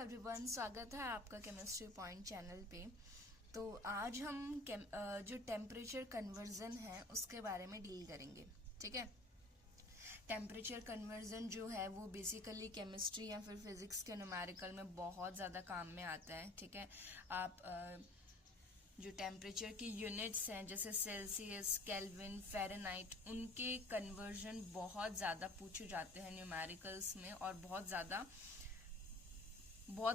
Everyone, स्वागत है आपका केमिस्ट्री पॉइंट चैनल पे। तो आज हम जो टेम्परेचर कन्वर्जन है उसके बारे में डील करेंगे। ठीक है। टेम्परेचर कन्वर्जन जो है वो बेसिकली केमिस्ट्री या फिर फिजिक्स के न्यूमेरिकल में बहुत ज़्यादा काम में आता है। ठीक है। आप जो टेम्परेचर की यूनिट्स हैं जैसे सेल्सियस, केल्विन, फ़ारेनहाइट, उनके कन्वर्जन बहुत ज़्यादा पूछे जाते हैं न्यूमेरिकल्स में और बहुत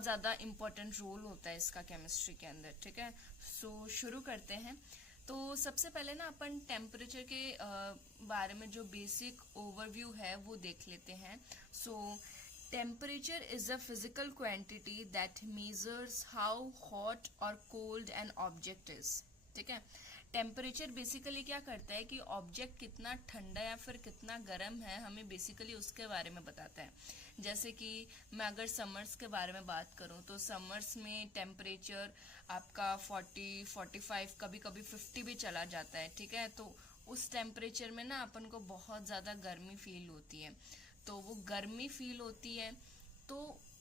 ज़्यादा इम्पोर्टेंट रोल होता है इसका केमिस्ट्री के अंदर। ठीक है। सो शुरू करते हैं। तो सबसे पहले ना अपन टेम्परेचर के बारे में जो बेसिक ओवरव्यू है वो देख लेते हैं। सो temperature is a physical quantity that measures how hot और कोल्ड एन ऑब्जेक्ट इज। ठीक है। टेम्परेचर बेसिकली क्या करता है कि ऑब्जेक्ट कितना ठंडा या फिर कितना गर्म है, हमें बेसिकली उसके बारे में बताता है। जैसे कि मैं अगर समर्स के बारे में बात करूं तो समर्स में टेम्परेचर आपका 40, 45, कभी कभी 50 भी चला जाता है। ठीक है। तो उस टेम्परेचर में ना अपन को बहुत ज़्यादा गर्मी फील होती है। तो वो गर्मी फील होती है तो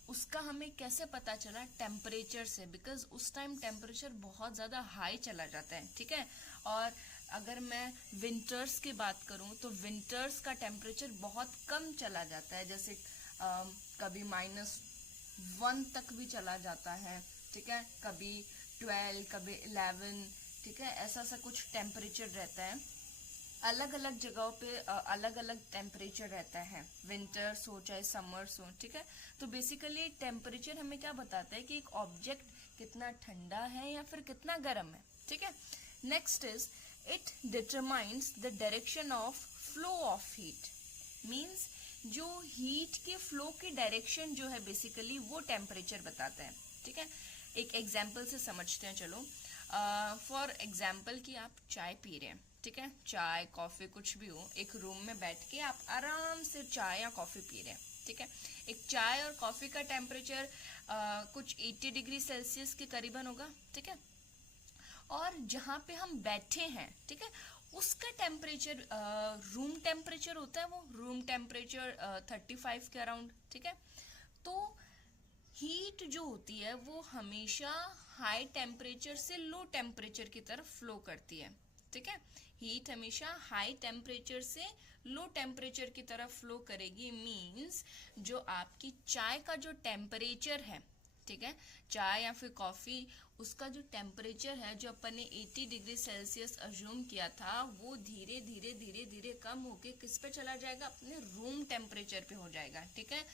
उसका हमें कैसे पता चला? टेम्परेचर से, बिकॉज उस टाइम टेम्परेचर बहुत ज़्यादा हाई चला जाता है। ठीक है। और अगर मैं विंटर्स की बात करूं तो विंटर्स का टेम्परेचर बहुत कम चला जाता है, जैसे कभी -1 तक भी चला जाता है। ठीक है। कभी 12, कभी 11। ठीक है। ऐसा सा कुछ टेम्परेचर रहता है। अलग अलग जगहों पे अलग अलग टेम्परेचर रहता है, विंटर्स हो चाहे समर्स हो। ठीक है। तो बेसिकली टेम्परेचर हमें क्या बताता है कि एक ऑब्जेक्ट कितना ठंडा है या फिर कितना गर्म है। ठीक है। Next is it determines the direction of flow of heat. Means जो हीट के फ्लो की डायरेक्शन जो है बेसिकली वो टेम्परेचर बताता है। ठीक है। एक एग्जाम्पल से समझते हैं। चलो, फॉर एग्जाम्पल कि आप चाय पी रहे हैं। ठीक है। चाय, कॉफी, कुछ भी हो, एक रूम में बैठ के आप आराम से चाय या कॉफी पी रहे हैं। ठीक है। एक चाय और कॉफी का टेम्परेचर कुछ 80 डिग्री सेल्सियस के करीबन होगा। ठीक है। और जहाँ पे हम बैठे हैं, ठीक है, उसका टेम्परेचर रूम टेम्परेचर होता है, वो रूम टेम्परेचर 35 के अराउंड। ठीक है। तो हीट जो होती है वो हमेशा हाई टेम्परेचर से लो टेम्परेचर की तरफ फ्लो करती है। ठीक है। हीट हमेशा हाई टेम्परेचर से लो टेम्परेचर की तरफ फ्लो करेगी। मींस जो आपकी चाय का जो टेम्परेचर है, ठीक है, चाय या फिर कॉफी, उसका जो टेम्परेचर है जो अपन ने 80 डिग्री सेल्सियस अज्यूम किया था, वो धीरे धीरे धीरे धीरे कम होके किस पे चला जाएगा? अपने रूम टेम्परेचर पे हो जाएगा। ठीक है।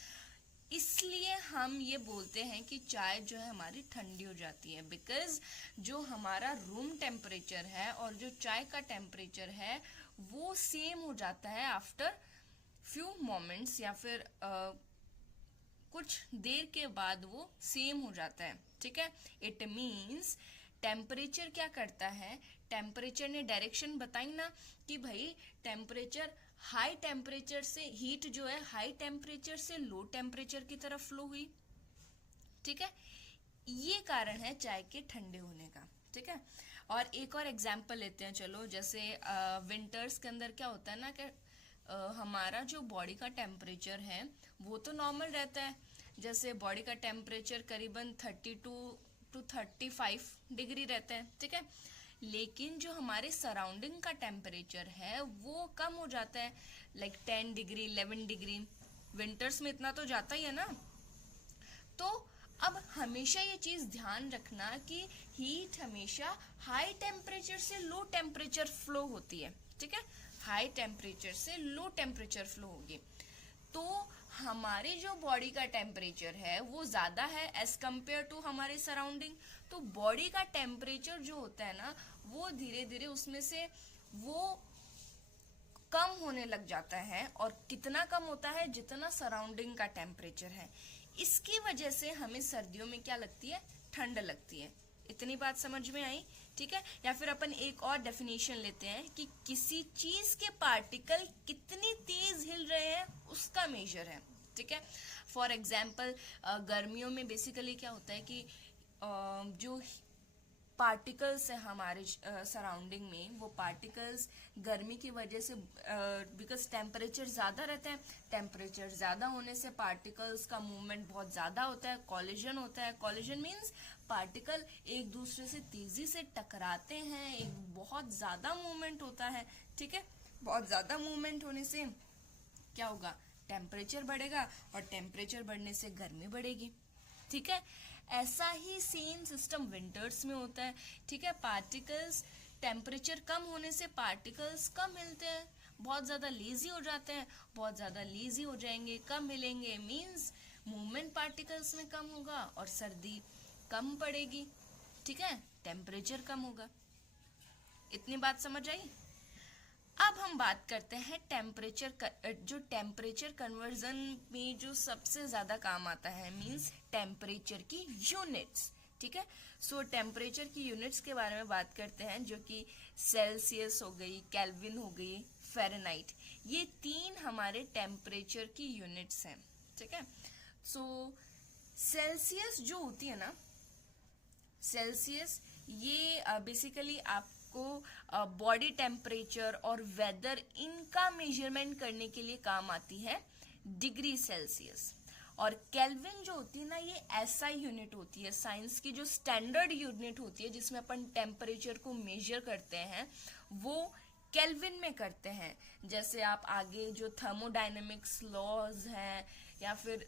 इसलिए हम ये बोलते हैं कि चाय जो है हमारी ठंडी हो जाती है, बिकॉज जो हमारा रूम टेम्परेचर है और जो चाय का टेम्परेचर है वो सेम हो जाता है आफ्टर फ्यू मोमेंट्स, या फिर कुछ देर के बाद वो सेम हो जाता है। ठीक है। इट मीन्स टेम्परेचर क्या करता है? टेम्परेचर ने डायरेक्शन बताई ना कि भाई टेम्परेचर हाई टेम्परेचर से, हीट जो है हाई टेम्परेचर से लो टेम्परेचर की तरफ फ्लो हुई। ठीक है। ये कारण है चाय के ठंडे होने का। ठीक है। और एक और एग्जाम्पल लेते हैं। चलो, जैसे विंटर्स के अंदर क्या होता है ना कि हमारा जो बॉडी का टेम्परेचर है वो तो नॉर्मल रहता है। जैसे बॉडी का टेम्परेचर करीबन 32 टू 35 डिग्री रहता है। ठीक है। लेकिन जो हमारे सराउंडिंग का टेम्परेचर है वो कम हो जाता है, लाइक 10 डिग्री, 11 डिग्री। विंटर्स में इतना तो जाता ही है ना। तो अब हमेशा ये चीज ध्यान रखना कि हीट हमेशा हाई टेम्परेचर से लो टेम्परेचर फ्लो होती है। ठीक है। हाई टेम्परेचर से लो टेम्परेचर फ्लो होगी। तो हमारे जो बॉडी का टेम्परेचर है वो ज्यादा है एज कंपेयर टू हमारे सराउंडिंग। तो बॉडी का टेम्परेचर जो होता है ना वो धीरे धीरे उसमें से वो कम होने लग जाता है। और कितना कम होता है? जितना सराउंडिंग का टेम्परेचर है। इसकी वजह से हमें सर्दियों में क्या लगती है? ठंड लगती है। इतनी बात समझ में आई? ठीक है। या फिर अपन एक और डेफिनेशन लेते हैं कि किसी चीज के पार्टिकल कितनी तेज हिल रहे हैं उसका मेजर है। ठीक है। फॉर एग्जाम्पल गर्मियों में बेसिकली क्या होता है कि जो पार्टिकल्स है हमारे सराउंडिंग में, वो पार्टिकल्स गर्मी की वजह से, बिकॉज टेम्परेचर ज़्यादा रहता है, टेम्परेचर ज़्यादा होने से पार्टिकल्स का मूवमेंट बहुत ज़्यादा होता है, कॉलिजन होता है। कॉलिजन मीन्स पार्टिकल एक दूसरे से तेज़ी से टकराते हैं, एक बहुत ज़्यादा मूवमेंट होता है, ठीक है। बहुत ज़्यादा मूवमेंट होने से क्या होगा, टेम्परेचर बढ़ेगा, और टेम्परेचर बढ़ने से गर्मी बढ़ेगी, ठीक है। ऐसा ही सेम सिस्टम विंटर्स में होता है, ठीक है। पार्टिकल्स, टेम्परेचर कम होने से पार्टिकल्स कम मिलते हैं, बहुत ज़्यादा लेजी हो जाते हैं, बहुत ज़्यादा लेजी हो जाएंगे, कम मिलेंगे, मीन्स मूवमेंट पार्टिकल्स में कम होगा और सर्दी कम पड़ेगी, ठीक है, टेम्परेचर कम होगा। इतनी बात समझ आई। अब हम बात करते हैं टेम्परेचर, जो टेम्परेचर कन्वर्जन में जो सबसे ज़्यादा काम आता है, मींस टेम्परेचर की यूनिट्स, ठीक है। सो टेम्परेचर की यूनिट्स के बारे में बात करते हैं, जो कि सेल्सियस हो गई, केल्विन हो गई, फ़ारेनहाइट, ये 3 हमारे टेम्परेचर की यूनिट्स हैं, ठीक है। सो सेल्सियस जो होती है ना, सेल्सियस ये बेसिकली आपको बॉडी टेम्परेचर और वेदर, इनका मेजरमेंट करने के लिए काम आती है डिग्री सेल्सियस। और केल्विन जो होती है ना, ये एसआई यूनिट होती है, साइंस की जो स्टैंडर्ड यूनिट होती है जिसमें अपन टेम्परेचर को मेजर करते हैं, वो केल्विन में करते हैं। जैसे आप आगे जो थर्मोडायनेमिक्स लॉज हैं, या फिर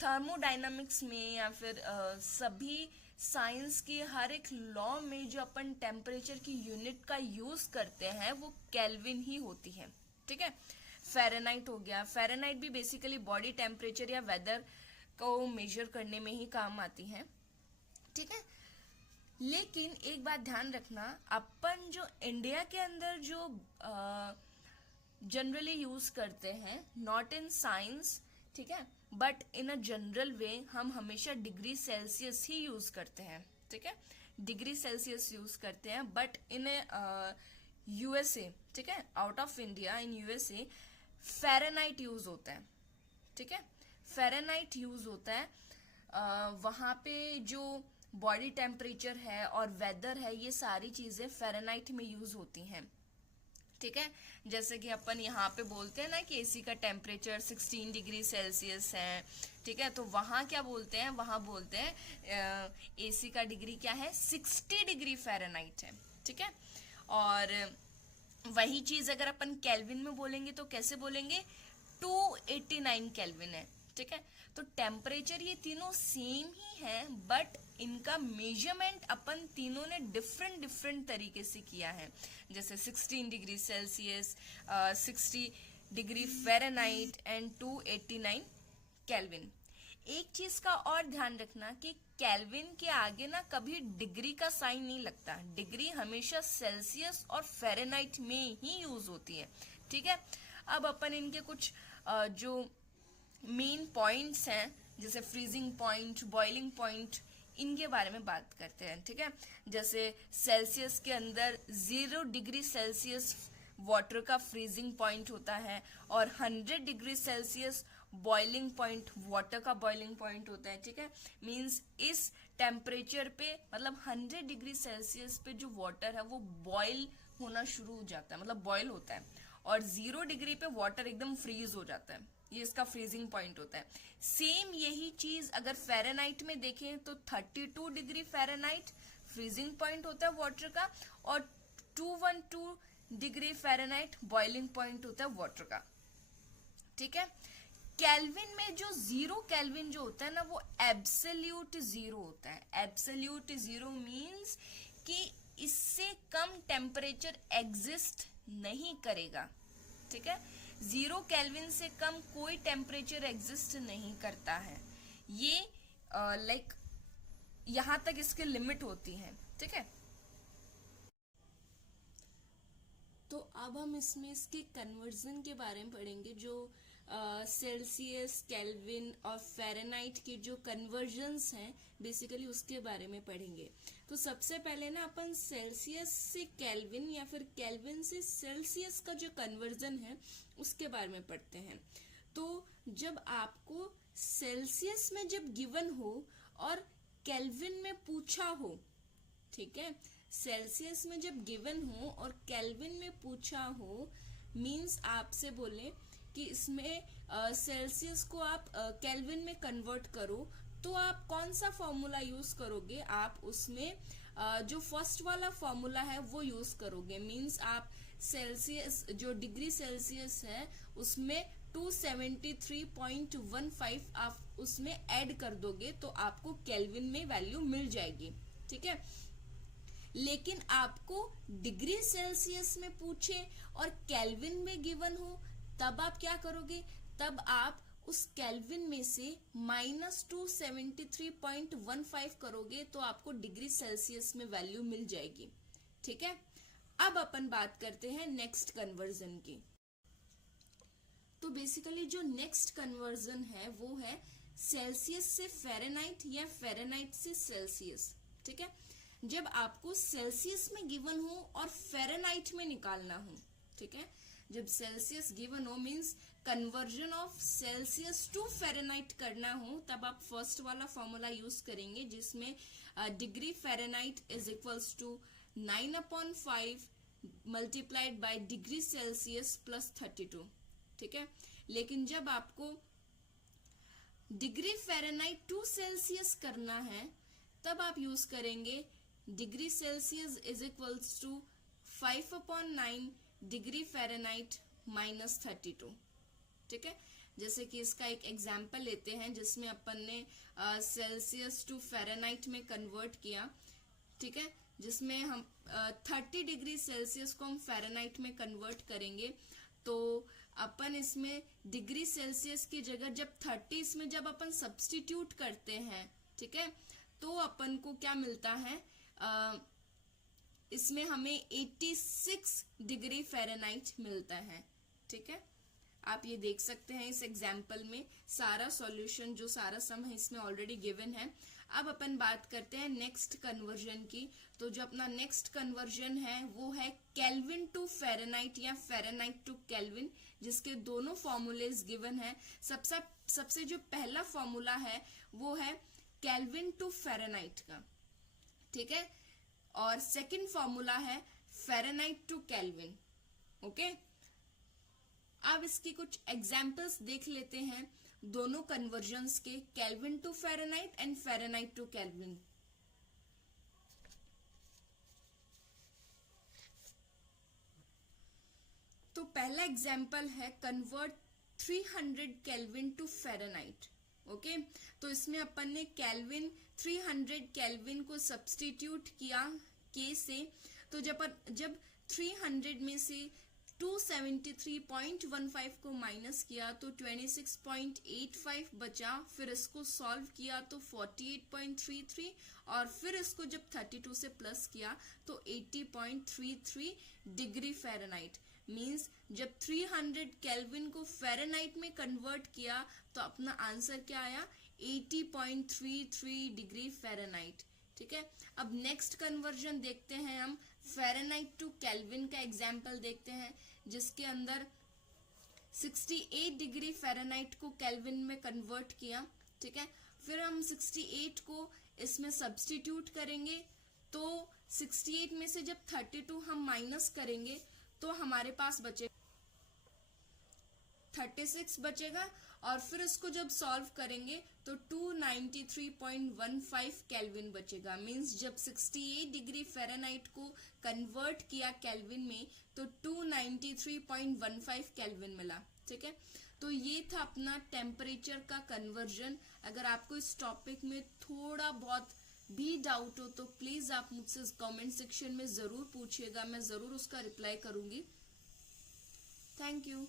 थर्मोडायनामिक्स में, या फिर सभी साइंस की हर एक लॉ में जो अपन टेम्परेचर की यूनिट का यूज करते हैं वो केल्विन ही होती है, ठीक है। फ़ारेनहाइट हो गया, फ़ारेनहाइट भी बेसिकली बॉडी टेम्परेचर या वेदर को मेजर करने में ही काम आती है, ठीक है। लेकिन एक बात ध्यान रखना, अपन जो इंडिया के अंदर जो जनरली यूज करते हैं, नॉट इन साइंस, ठीक है, बट इन अ जनरल वे हम हमेशा डिग्री सेल्सियस ही यूज करते हैं, ठीक है, डिग्री सेल्सियस यूज करते हैं। बट इन यूएसए, ठीक है, out of India, in USA Fahrenheit use होता है, ठीक है, फ़ारेनहाइट यूज होता है। वहाँ पे जो बॉडी टेम्परेचर है और वेदर है, ये सारी चीज़ें फ़ारेनहाइट में यूज होती हैं, ठीक है। जैसे कि अपन यहाँ पे बोलते हैं ना कि एसी का टेम्परेचर 16 डिग्री सेल्सियस है, ठीक है, तो वहाँ क्या बोलते हैं, वहाँ बोलते हैं एसी का डिग्री क्या है, 60 डिग्री फ़ारेनहाइट है, ठीक है। और वही चीज़ अगर अपन केल्विन में बोलेंगे तो कैसे बोलेंगे, 289 केल्विन है, ठीक है। तो टेम्परेचर ये तीनों सेम ही है, बट इनका मेजरमेंट अपन तीनों ने डिफरेंट डिफरेंट तरीके से किया है। जैसे 16 degree Celsius, 60 degree Fahrenheit and 289 kelvin. एक चीज का और ध्यान रखना कि केल्विन के आगे ना कभी डिग्री का साइन नहीं लगता, डिग्री हमेशा सेल्सियस और फ़ारेनहाइट में ही यूज होती है, ठीक है। अब अपन इनके कुछ जो मेन पॉइंट्स हैं, जैसे फ्रीजिंग पॉइंट, बॉइलिंग पॉइंट, इनके बारे में बात करते हैं, ठीक है। जैसे सेल्सियस के अंदर 0 डिग्री सेल्सियस वाटर का फ्रीजिंग पॉइंट होता है, और 100 degree Celsius boiling point, water का बॉइलिंग पॉइंट होता है, ठीक है। मींस इस टेम्परेचर पे, मतलब 100 डिग्री सेल्सियस पे जो वाटर है वो बॉयल होना शुरू हो जाता है, मतलब बॉयल होता है, और 0 डिग्री पे वाटर एकदम फ्रीज हो जाता है, ये इसका फ्रीजिंग पॉइंट होता है। सेम यही चीज अगर फ़ारेनहाइट में देखें तो 32 डिग्री फ़ारेनहाइट फ्रीजिंग पॉइंट होता है वाटर का, और 212 डिग्री फ़ारेनहाइट बॉइलिंग पॉइंट होता है वाटर का, ठीक है। केल्विन में जो 0 केल्विन जो होता है ना, वो एब्सोल्यूट 0 होता है। एब्सोल्यूट 0 मीन्स कि इससे कम टेम्परेचर एग्जिस्ट नहीं करेगा, ठीक है। 0 केल्विन से कम कोई टेम्परेचर एग्जिस्ट नहीं करता है, ये लाइक यहाँ तक इसकी लिमिट होती है, ठीक है। तो अब हम इसमें इसके कन्वर्जन के बारे में पढ़ेंगे, जो सेल्सियस, केल्विन और फ़ारेनहाइट के जो कन्वर्जन्स हैं बेसिकली उसके बारे में पढ़ेंगे। तो सबसे पहले ना अपन सेल्सियस से केल्विन या फिर केल्विन से सेल्सियस का जो कन्वर्जन है उसके बारे में पढ़ते हैं। तो जब आपको सेल्सियस में जब गिवन हो और केल्विन में पूछा हो, ठीक है। सेल्सियस में जब गिवन हो और केल्विन में पूछा हो, मींस आपसे बोले कि इसमें सेल्सियस को आप केल्विन में कन्वर्ट करो, तो आप कौन सा फॉर्मूला यूज करोगे? आप उसमें जो फर्स्ट वाला फॉर्मूला है वो यूज करोगे। मींस आप सेल्सियस, जो डिग्री सेल्सियस है उसमें 273.15 आप उसमें ऐड कर दोगे तो आपको केल्विन में वैल्यू मिल जाएगी, ठीक है। लेकिन आपको डिग्री सेल्सियस में पूछे और केल्विन में गिवन हो, तब आप क्या करोगे? तब आप उस केल्विन में से -273.15 करोगे तो आपको डिग्री सेल्सियस में वैल्यू मिल जाएगी, ठीक है। अब अपन बात करते हैं नेक्स्ट कन्वर्जन की। तो बेसिकली जो नेक्स्ट कन्वर्जन है वो है सेल्सियस से फ़ारेनहाइट या फ़ारेनहाइट से सेल्सियस, ठीक है। जब आपको सेल्सियस में गिवन हो और फ़ारेनहाइट में निकालना हो, ठीक है। जब सेल्सियस गिवन हो means conversion of Celsius to Fahrenheit करना हो, तब आप फर्स्ट वाला फॉर्मूला यूज करेंगे जिसमें degree Fahrenheit is equals to 9/5 multiplied by degree Celsius plus 32, ठीक है। लेकिन जब आपको डिग्री फ़ारेनहाइट टू सेल्सियस करना है, तब आप यूज करेंगे degree Celsius is equals to 5/9 degree Fahrenheit minus 32, ठीक है। जैसे कि इसका एक एग्जाम्पल लेते हैं जिसमें अपन ने सेल्सियस टू फ़ारेनहाइट में कन्वर्ट किया, ठीक है। जिसमें हम 30 डिग्री सेल्सियस को हम फ़ारेनहाइट में कन्वर्ट करेंगे, तो अपन इसमें डिग्री सेल्सियस की जगह जब 30 इसमें जब अपन सब्स्टिट्यूट करते हैं, ठीक है, तो अपन को क्या मिलता है? इसमें हमें 86 डिग्री फ़ारेनहाइट मिलता है, ठीक है। आप ये देख सकते हैं इस एग्जाम्पल में सारा सॉल्यूशन, जो सारा सम है इसमें ऑलरेडी गिवन है। अब अपन बात करते हैं नेक्स्ट कन्वर्जन की। तो जो अपना नेक्स्ट कन्वर्जन है वो है केल्विन टू फ़ारेनहाइट या फ़ारेनहाइट टू केल्विन, जिसके दोनों फॉर्मूलेज गिवन है। सबसे जो पहला फॉर्मूला है वो है केल्विन टू फ़ारेनहाइट का, ठीक है। और सेकंड फॉर्मूला है फ़ारेनहाइट टू केल्विन, ओके। अब इसकी कुछ एग्जाम्पल्स देख लेते हैं दोनों कन्वर्जन्स के, Kelvin to Fahrenheit and Fahrenheit to Kelvin. तो पहला एग्जाम्पल है convert 300 Kelvin to Fahrenheit, okay. तो इसमें अपन ने केल्विन 300 केल्विन को सब्स्टिट्यूट किया के से, तो जब 300 में से 273.15 को माइनस किया तो 26.85 बचा, फिर इसको सॉल्व किया तो 48.33, और फिर इसको जब 32 से प्लस किया तो 80.33 डिग्री फ़ारेनहाइट। मींस जब 300 केल्विन को फ़ारेनहाइट में कन्वर्ट किया तो अपना आंसर क्या आया? 80.33 डिग्री फ़ारेनहाइट, ठीक है। अब नेक्स्ट कन्वर्जन देखते हैं हम, फ़ारेनहाइट टू केल्विन का एग्जाम्पल देखते हैं जिसके अंदर 68 डिग्री फ़ारेनहाइट को केल्विन में कन्वर्ट किया, ठीक है। फिर हम 68 को इसमें सब्स्टिट्यूट करेंगे, तो 68 में से जब 32 हम माइनस करेंगे तो हमारे पास बचे 36 बचेगा, और फिर इसको जब सॉल्व करेंगे तो 293.15 केल्विन बचेगा। मींस जब 68 डिग्री फ़ारेनहाइट को कन्वर्ट किया केल्विन में तो 293.15 केल्विन मिला, ठीक है। तो ये था अपना टेम्परेचर का कन्वर्जन। अगर आपको इस टॉपिक में थोड़ा बहुत भी डाउट हो तो प्लीज आप मुझसे कमेंट सेक्शन में जरूर पूछिएगा, मैं जरूर उसका रिप्लाई करूंगी। Thank you.